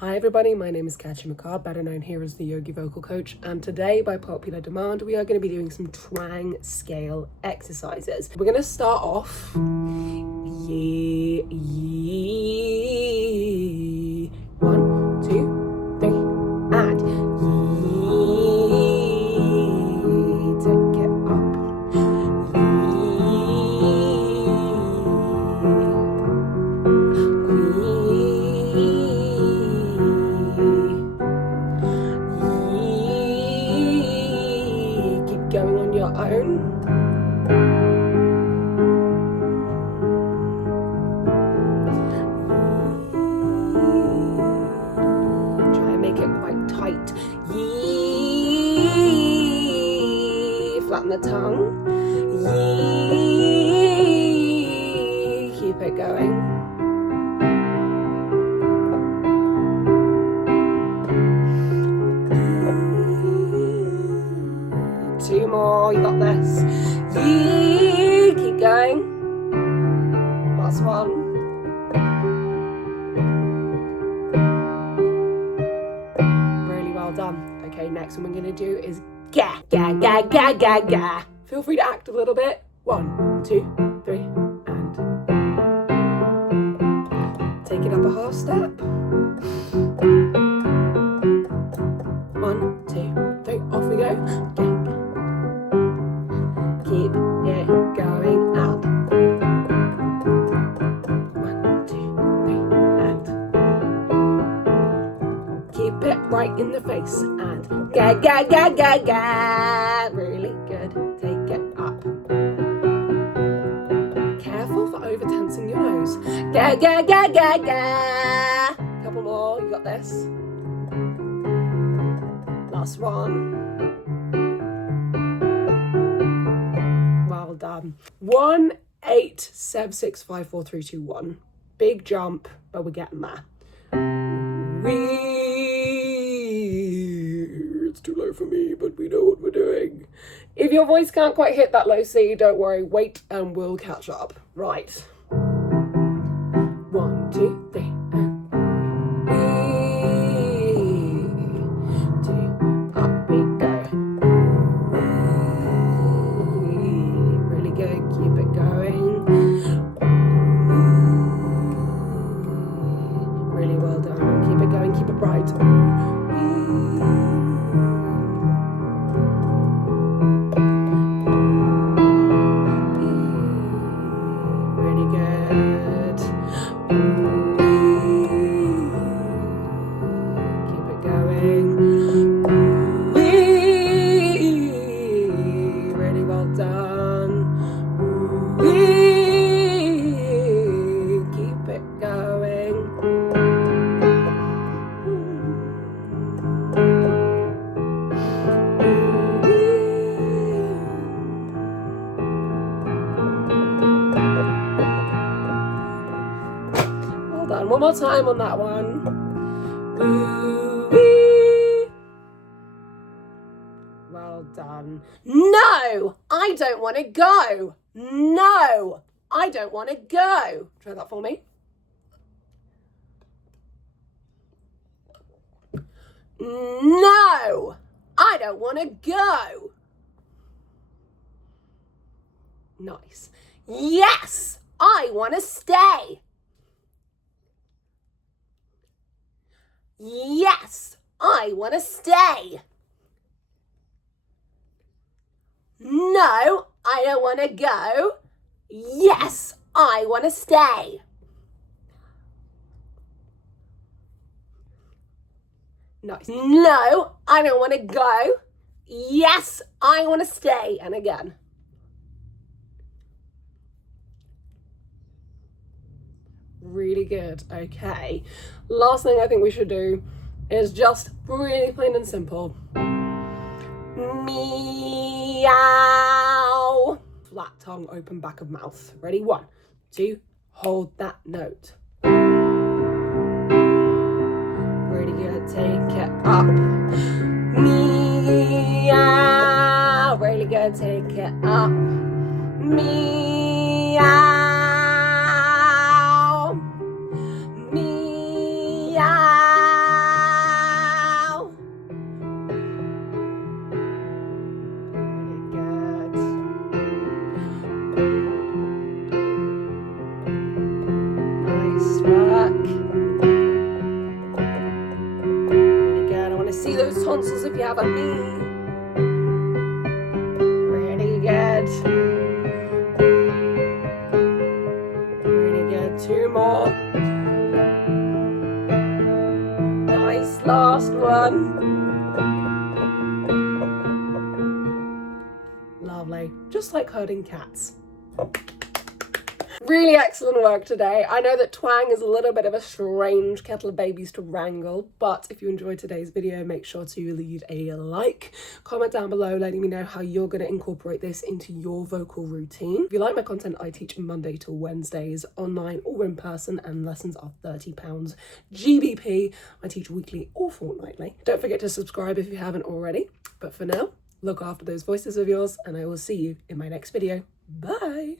Hi everybody, my name is katjamacabreteaching, better known here as the Yogi vocal coach, and today, by popular demand, we are going to be doing some twang scale exercises. We're going to start off yee, yee. 1, 2, 3, and yee. Take it up. Going on your own. Try and make it quite tight. Yee. Flatten the tongue. Yee. Keep it going. Two more, you got this. Yee, keep going. Last one. Really well done. Okay, next one we're gonna do is ga, ga, ga, ga, ga, ga. Feel free to act a little bit. 1, 2, 3, and take it up a half step. 1, 2, 3, off we go. Keep it going and 1, 2, 3, and keep it right in the face and ga ga ga ga ga. Really good. Take it up. Careful for over tensing your nose. Ga ga ga ga ga. Couple more. You got this. Last one. Well done. 1, 8, 7, 6, 5, 4, 3, 2, 1. Big jump, but we're getting there. It's too low for me, but we know what we're doing. If your voice can't quite hit that low C, don't worry, wait and we'll catch up. Right. 1, 2, 3, and up we go. Really good, keep it going. Really well done, keep it going, keep it bright. Really good. Keep it going. Really well done. Keep it going. Well done. One more time on that one. Well done. No, I don't want to go. No, I don't want to go. Try that for me. No, I don't want to go. Nice. Yes, I want to stay. Yes, I want to stay. No, I don't want to go. Yes, I want to stay. Nice. No, I don't want to go. Yes, I want to stay. And again. Really good. Okay. Last thing I think we should do is just really plain and simple. Meow. Flat tongue, open back of mouth. Ready? 1, 2, hold that note. Really good. Take it up. Meow. Really good. Take it up. Meow. Meow. you those tonsils if you haven't me. Pretty good. Pretty good. 2 more. Nice, last one. Lovely. Just like herding cats. Really excellent work today. I know that Twang is a little bit of a strange kettle of babies to wrangle, but if you enjoyed today's video, make sure to leave a like, comment down below letting me know how you're going to incorporate this into your vocal routine. If you like my content, I teach Monday to Wednesdays, online or in person, and lessons are £30 GBP. I teach weekly or fortnightly. Don't forget to subscribe if you haven't already, but for now, look after those voices of yours, and I will see you in my next video. Bye!